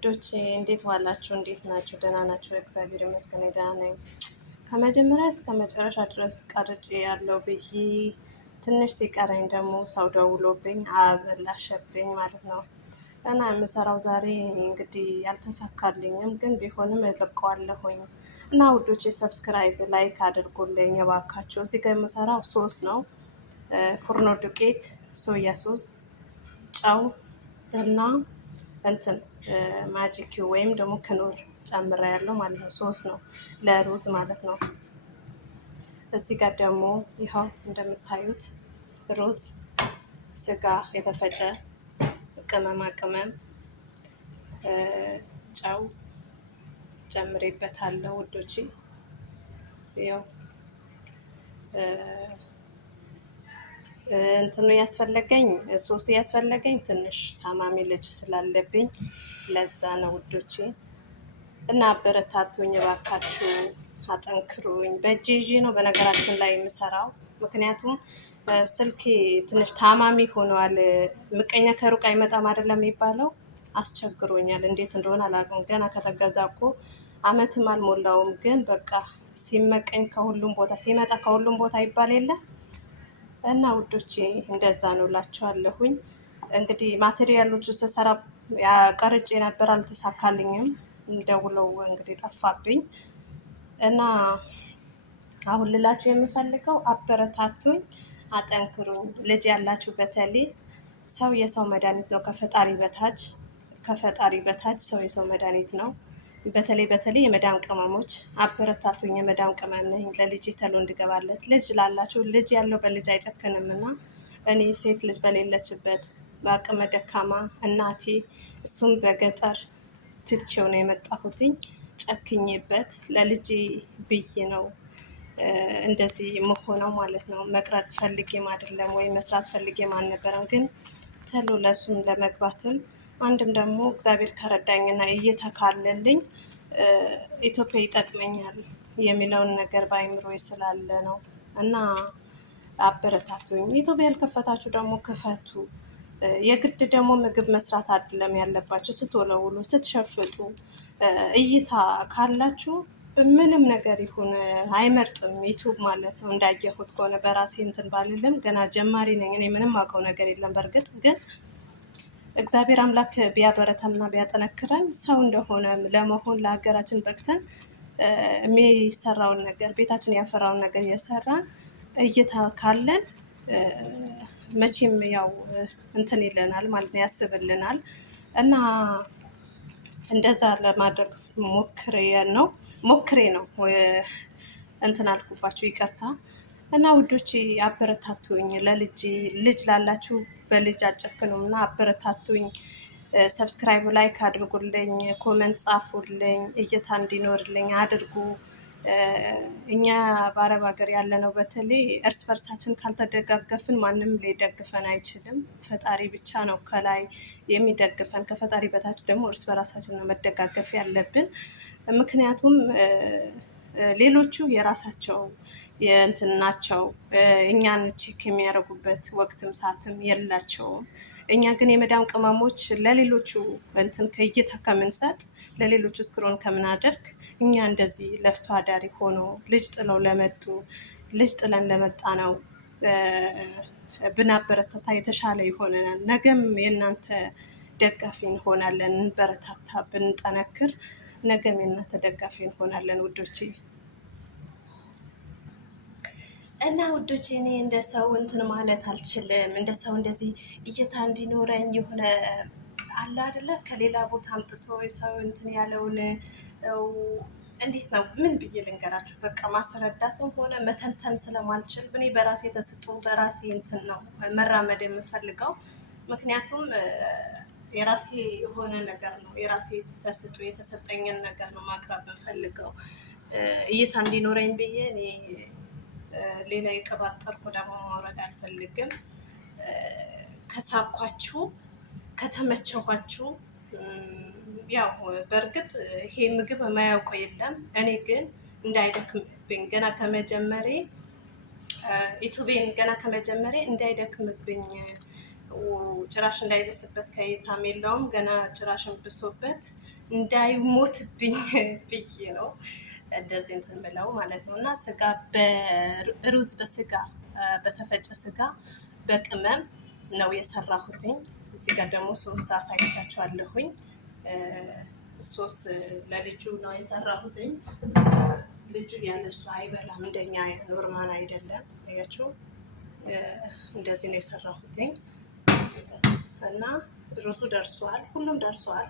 ውዶቼ እንዴት ዋላችሁ? እንዴት ናችሁ? ደህና ናችሁ? እግዚአብሔር ይመስገን ደህና ነኝ። ከመጀመሪያ እስከ መጨረሻ ድረስ ቀርጬ ያለው ብዬ ትንሽ ሲቀረኝ ደግሞ ሰው ደውሎብኝ አበላሸብኝ ማለት ነው። እና የምሰራው ዛሬ እንግዲህ ያልተሳካልኝም፣ ግን ቢሆንም እለቀዋለሁኝ። እና ውዶቼ ሰብስክራይብ ላይክ አድርጉልኝ የባካችሁ። እዚህ ጋር የምሰራው ሶስ ነው። ፉርኖ ዱቄት፣ ሶያ ሶስ፣ ጨው እና እንትን ማጂክ ወይም ደግሞ ክኖር ጨምራ ያለው ማለት ነው። ሶስ ነው ለሩዝ ማለት ነው። እዚህ ጋር ደግሞ ይኸው እንደምታዩት ሩዝ፣ ስጋ የተፈጨ፣ ቅመማ ቅመም፣ ጨው ጨምሬበታለሁ ውዶቼ። ያው እንትኑ ያስፈለገኝ ሶሱ ያስፈለገኝ ትንሽ ታማሚ ልጅ ስላለብኝ ለዛ ነው ውዶቼ። እና አበረታቱኝ እባካችሁ፣ አጠንክሩኝ። በእጄ ይዤ ነው በነገራችን ላይ የምሰራው፣ ምክንያቱም ስልኬ ትንሽ ታማሚ ሆኗል። ምቀኛ ከሩቅ አይመጣም አይደለም የሚባለው፣ አስቸግሮኛል። እንዴት እንደሆነ አላውቅም። ገና ከተገዛ እኮ አመትም አልሞላውም። ግን በቃ ሲመቀኝ ከሁሉም ቦታ ሲመጣ ከሁሉም ቦታ ይባል የለ እና ውዶቼ እንደዛ ነው እላችኋለሁኝ። እንግዲህ ማቴሪያሎቹ ስሰራ ቀርጬ ነበር፣ አልተሳካልኝም። ደውለው እንግዲህ ጠፋብኝ እና አሁን ልላችሁ የምፈልገው አበረታቱኝ፣ አጠንክሩኝ። ልጅ ያላችሁ በተለይ ሰው የሰው መድኃኒት ነው ከፈጣሪ በታች፣ ከፈጣሪ በታች ሰው የሰው መድኃኒት ነው። በተለይ የመዳም ቅመሞች አበረታቱኝ። የመዳም ቅመም ነኝ። ለልጅ ተሎ እንድገባለት ልጅ ላላችሁ ልጅ ያለው በልጅ አይጨክንም እና እኔ ሴት ልጅ በሌለችበት በአቅመ ደካማ እናቴ እሱም በገጠር ትቼው ነው የመጣሁትኝ። ጨክኜበት ለልጄ ብዬ ነው እንደዚህ የምሆነው ማለት ነው። መቅረጽ ፈልጌም አይደለም ወይ መስራት ፈልጌም አልነበረም። ግን ተሎ ለእሱም ለመግባትም አንድም ደግሞ እግዚአብሔር ከረዳኝና እየተካለልኝ ኢትዮጵያ ይጠቅመኛል የሚለውን ነገር በአይምሮ ስላለ ነው። እና አበረታቱኝ። ኢትዮጵያ ያልከፈታችሁ ደግሞ ክፈቱ። የግድ ደግሞ ምግብ መስራት አይደለም ያለባችሁ። ስትወለውሉ ስትሸፍጡ እይታ ካላችሁ ምንም ነገር ይሁን አይመርጥም ዩቱብ ማለት ነው። እንዳየሁት ከሆነ በራሴ እንትን ባልልም ገና ጀማሪ ነኝ እኔ፣ ምንም አውቀው ነገር የለም። በእርግጥ ግን እግዚአብሔር አምላክ ቢያበረታና ቢያጠነክረን ሰው እንደሆነ ለመሆን ለሀገራችን በቅተን የሚሰራውን ነገር ቤታችን ያፈራውን ነገር እየሰራን እይታ ካለን መቼም ያው እንትን ይለናል ማለት ነው፣ ያስብልናል። እና እንደዛ ለማድረግ ሞክሬ ነው እንትን አልኩባችሁ፣ ይቅርታ። እና ውዶች አበረታቱኝ። ልጅ ላላችሁ በልጅ አጨክኑም እና አበረታቱኝ። ሰብስክራይብ ላይክ አድርጉልኝ፣ ኮመንት ጻፉልኝ፣ እይታ እንዲኖርልኝ አድርጉ። እኛ በአረብ ሀገር ያለነው በተለይ እርስ በርሳችን ካልተደጋገፍን ማንም ሊደግፈን አይችልም። ፈጣሪ ብቻ ነው ከላይ የሚደግፈን። ከፈጣሪ በታች ደግሞ እርስ በራሳችን ነው መደጋገፍ ያለብን። ምክንያቱም ሌሎቹ የራሳቸው የእንትን ናቸው፣ እኛን ቼክ የሚያደርጉበት ወቅትም ሰዓትም የላቸውም። እኛ ግን የመዳም ቅመሞች ለሌሎቹ እንትን ከእይታ ከምንሰጥ ለሌሎቹ ስክሮን ከምናደርግ እኛ እንደዚህ ለፍቶ አዳሪ ሆኖ ልጅ ጥለው ለመጡ ልጅ ጥለን ለመጣ ነው ብናበረታታ የተሻለ ይሆነናል። ነገም የእናንተ ደጋፊ እንሆናለን። እንበረታታ ብንጠነክር ነገም የእናንተ ደጋፊ እንሆናለን ውዶቼ። እና ውዶቼ እኔ እንደ ሰው እንትን ማለት አልችልም። እንደ ሰው እንደዚህ እይታ እንዲኖረኝ የሆነ አለ አይደለ፣ ከሌላ ቦታ አምጥቶ ሰው እንትን ያለውን እንዴት ነው ምን ብዬ ልንገራችሁ? በቃ ማስረዳትም ሆነ መተንተን ስለማልችል እኔ በራሴ ተስጦ በራሴ እንትን ነው መራመድ የምፈልገው። ምክንያቱም የራሴ የሆነ ነገር ነው፣ የራሴ ተስጦ የተሰጠኝን ነገር ነው ማቅረብ የምፈልገው። እይታ እንዲኖረኝ ብዬ እኔ ሌላ የቀባጠርኩ ደግሞ ማውረድ አልፈልግም። ከሳኳችሁ ከተመቸኋችሁ ያው በእርግጥ ይሄ ምግብ የማያውቀው የለም። እኔ ግን እንዳይደክምብኝ ገና ከመጀመሬ ዩቱቤን ገና ከመጀመሬ እንዳይደክምብኝ ጭራሽ እንዳይብስበት ከየታም የለውም ገና ጭራሽን ብሶበት እንዳይሞትብኝ ብዬ ነው እንደዚህ እንትን ብለው ማለት ነው። እና ስጋ በሩዝ በስጋ በተፈጨ ስጋ በቅመም ነው የሰራሁትኝ። እዚህ ጋር ደግሞ ሶስ አሳይቻችኋለሁኝ። ሶስ ለልጁ ነው የሰራሁትኝ። ልጁ ያለሱ አይበላም፣ እንደኛ ኖርማል አይደለም። አያችሁ፣ እንደዚህ ነው የሰራሁትኝ እና ሩዙ ደርሷል፣ ሁሉም ደርሷል።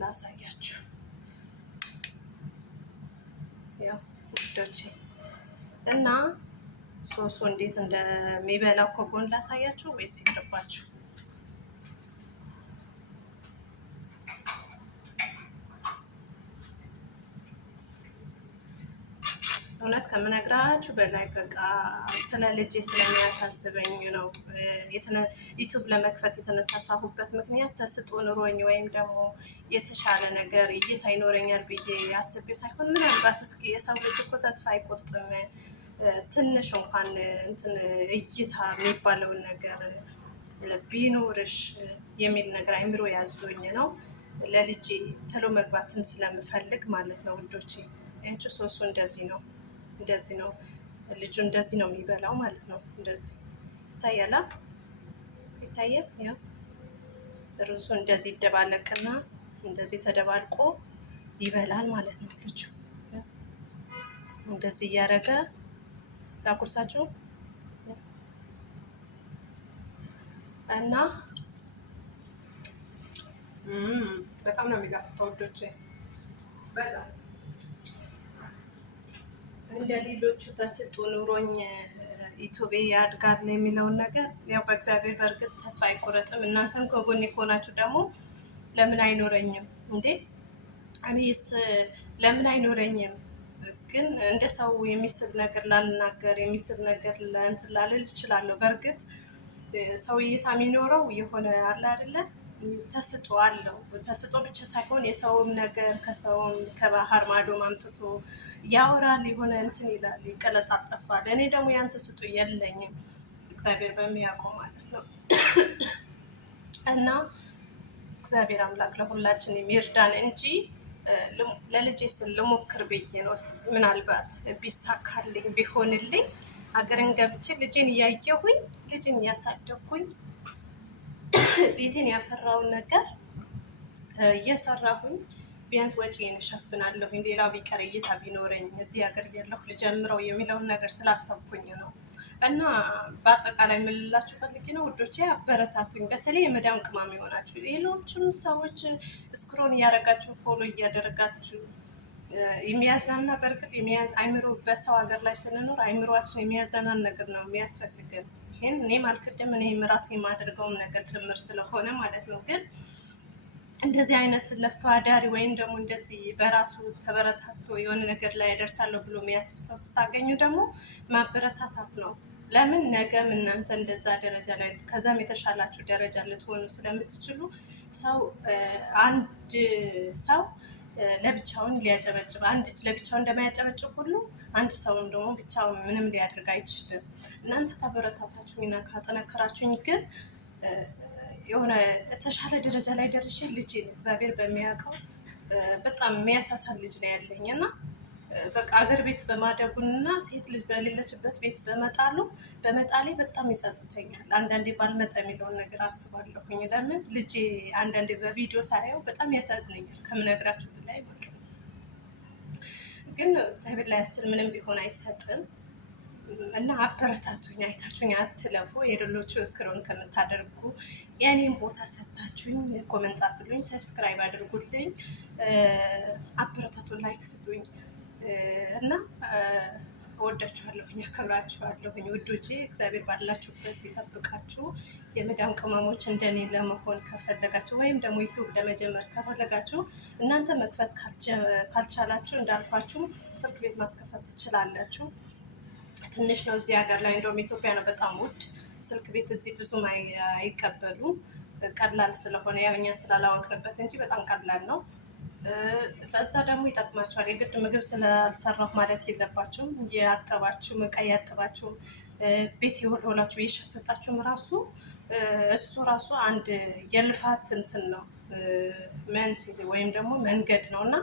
ላሳያችሁ ያው ውዶቼ እና ሶሱ እንዴት እንደሚበላው ከጎን ላሳያችሁ ወይስ ይቅርባችሁ? እውነት ከምነግራችሁ በላይ በቃ ስለ ልጄ ስለሚያሳስበኝ ነው ዩቱብ ለመክፈት የተነሳሳሁበት ምክንያት ተስጦ ኑሮኝ ወይም ደግሞ የተሻለ ነገር እይታ ይኖረኛል ብዬ አስቤ ሳይሆን ምናልባት እስኪ የሰው ልጅ እኮ ተስፋ አይቆርጥም፣ ትንሽ እንኳን እንትን እይታ የሚባለውን ነገር ቢኖርሽ የሚል ነገር አይምሮ ያዞኝ ነው ለልጄ ተሎ መግባትን ስለምፈልግ ማለት ነው ውዶቼ። ያቺ ሶሱ እንደዚህ ነው፣ እንደዚህ ነው ልጁ እንደዚህ ነው የሚበላው ማለት ነው። እንደዚህ ይታያል፣ ይታየም። ያው ሩዙ እንደዚህ ይደባለቅና እንደዚህ ተደባልቆ ይበላል ማለት ነው ልጁ። እንደዚህ እያደረገ ላኩርሳችሁ እና በጣም ነው የሚጣፍጠው ወዶቼ። በጣም እንደ ሌሎቹ ተስጦ ኑሮኝ ኢትዮቤ ያድጋል የሚለውን ነገር ያው በእግዚአብሔር በእርግጥ ተስፋ አይቆረጥም። እናንተም ከጎኔ ከሆናችሁ ደግሞ ለምን አይኖረኝም እንዴ? እኔስ ለምን አይኖረኝም? ግን እንደ ሰው የሚስብ ነገር ላልናገር፣ የሚስብ ነገር እንትን ላልል እችላለሁ። በእርግጥ ሰው እይታ የሚኖረው የሆነ አለ አይደለ? ተስጦ አለው። ተስጦ ብቻ ሳይሆን የሰውም ነገር ከሰውም ከባህር ማዶ አምጥቶ ያወራል፣ የሆነ እንትን ይላል፣ ይቀለጣጠፋል። እኔ ደግሞ ያን ተስጦ የለኝም፣ እግዚአብሔር በሚያውቀው ማለት ነው። እና እግዚአብሔር አምላክ ለሁላችን የሚርዳን እንጂ ለልጄ ስል ልሞክር ብዬ ነው። ምናልባት ቢሳካልኝ ቢሆንልኝ ሀገርን ገብቼ ልጄን እያየሁኝ ልጄን እያሳደግኩኝ ቤቴን ያፈራውን ነገር እየሰራሁኝ ቢያንስ ወጪን እሸፍናለሁኝ። ሌላው ቢቀር እይታ ቢኖረኝ እዚህ ሀገር ያለሁ ልጀምረው የሚለውን ነገር ስላሰብኩኝ ነው። እና በአጠቃላይ የምልላችሁ ፈልጌ ነው ውዶቼ፣ አበረታቱኝ። በተለይ የመዳም ቅማም የሆናችሁ ሌሎችም ሰዎች እስክሮን እያደረጋችሁ ፎሎ እያደረጋችሁ የሚያዝናና በእርግጥ የሚያዝ አይምሮ በሰው ሀገር ላይ ስንኖር አይምሮችን የሚያዝናናን ነገር ነው የሚያስፈልገን። ይህን እኔም አልክድም፣ እኔም ራሴ የማደርገውም ነገር ጭምር ስለሆነ ማለት ነው። ግን እንደዚህ አይነት ለፍቶ አዳሪ ወይም ደግሞ እንደዚህ በራሱ ተበረታቶ የሆነ ነገር ላይ ያደርሳለሁ ብሎ የሚያስብ ሰው ስታገኙ ደግሞ ማበረታታት ነው። ለምን ነገም እናንተ እንደዛ ደረጃ ላይ ከዛም የተሻላችሁ ደረጃ ልትሆኑ ስለምትችሉ ሰው አንድ ሰው ለብቻውን ሊያጨበጭብ አንድ እጅ ለብቻው እንደማያጨበጭብ ሁሉ አንድ ሰውም ደግሞ ብቻውን ምንም ሊያደርግ አይችልም። እናንተ ካበረታታችሁኝና ካጠነከራችሁኝ ግን የሆነ የተሻለ ደረጃ ላይ ደርሼ ልጅ እግዚአብሔር በሚያውቀው በጣም የሚያሳሳል ልጅ ነው ያለኝ እና በቃ አገር ቤት በማደጉና ሴት ልጅ በሌለችበት ቤት በመጣሌ በጣም ይጸጽተኛል። አንዳንዴ ባልመጣ የሚለውን ነገር አስባለሁኝ። ለምን ልጄ አንዳንዴ በቪዲዮ ሳየው በጣም ያሳዝነኛል ከምነግራችሁ በላይ ማለት ነው። ግን እግዚአብሔር ላይ ያስችል ምንም ቢሆን አይሰጥም እና አበረታቱኝ። አይታችሁኝ አትለፉ። የሌሎቹ እስክሮን ከምታደርጉ የኔን ቦታ ሰጥታችሁኝ ኮመንት ጻፉልኝ፣ ሰብስክራይብ አድርጉልኝ፣ አበረታቱን፣ ላይክ ስጡኝ እና እወዳችኋለሁኝ፣ አከብራችኋለሁኝ ውዶቼ። እግዚአብሔር ባላችሁበት ይጠብቃችሁ። የመዳም ቅመሞች እንደኔ ለመሆን ከፈለጋችሁ ወይም ደግሞ ዩቱብ ለመጀመር ከፈለጋችሁ እናንተ መክፈት ካልቻላችሁ እንዳልኳችሁ ስልክ ቤት ማስከፈት ትችላላችሁ። ትንሽ ነው እዚህ ሀገር ላይ እንደውም ኢትዮጵያ ነው በጣም ውድ ስልክ ቤት፣ እዚህ ብዙም አይቀበሉም። ቀላል ስለሆነ ያው እኛ ስላላወቅንበት እንጂ በጣም ቀላል ነው። ለዛ ደግሞ ይጠቅማቸዋል። የግድ ምግብ ስላልሰራሁ ማለት የለባቸውም። እያጠባችሁም እቃ እያጠባችሁም ቤት የወላችሁ እየሸፈጣችሁም ራሱ እሱ ራሱ አንድ የልፋት እንትን ነው መንስኤ ወይም ደግሞ መንገድ ነው እና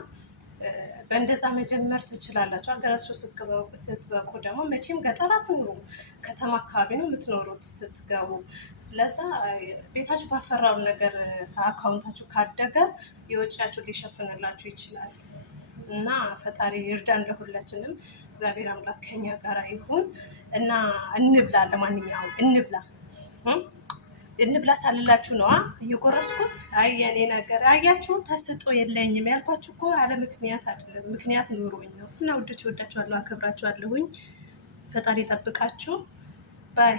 በእንደዛ መጀመር ትችላላችሁ። ሀገራችሁ ስትበቁ ደግሞ መቼም ገጠር አትኑሩ፣ ከተማ አካባቢ ነው የምትኖሩት ስትገቡ። ለዛ ቤታችሁ ባፈራው ነገር አካውንታችሁ ካደገ የወጪያችሁ ሊሸፍንላችሁ ይችላል እና ፈጣሪ ይርዳን ለሁላችንም። እግዚአብሔር አምላክ ከኛ ጋር ይሁን እና እንብላ። ለማንኛውም እንብላ እንብላ ሳልላችሁ ነዋ እየጎረስኩት። አይ የኔ ነገር አያችሁ፣ ተስጦ የለኝም ያልኳችሁ እኮ ያለ ምክንያት አይደለም፣ ምክንያት ኑሮኝ ነው። እና ውዶች ወዳችኋለሁ፣ አከብራችኋለሁኝ። ፈጣሪ ጠብቃችሁ ባይ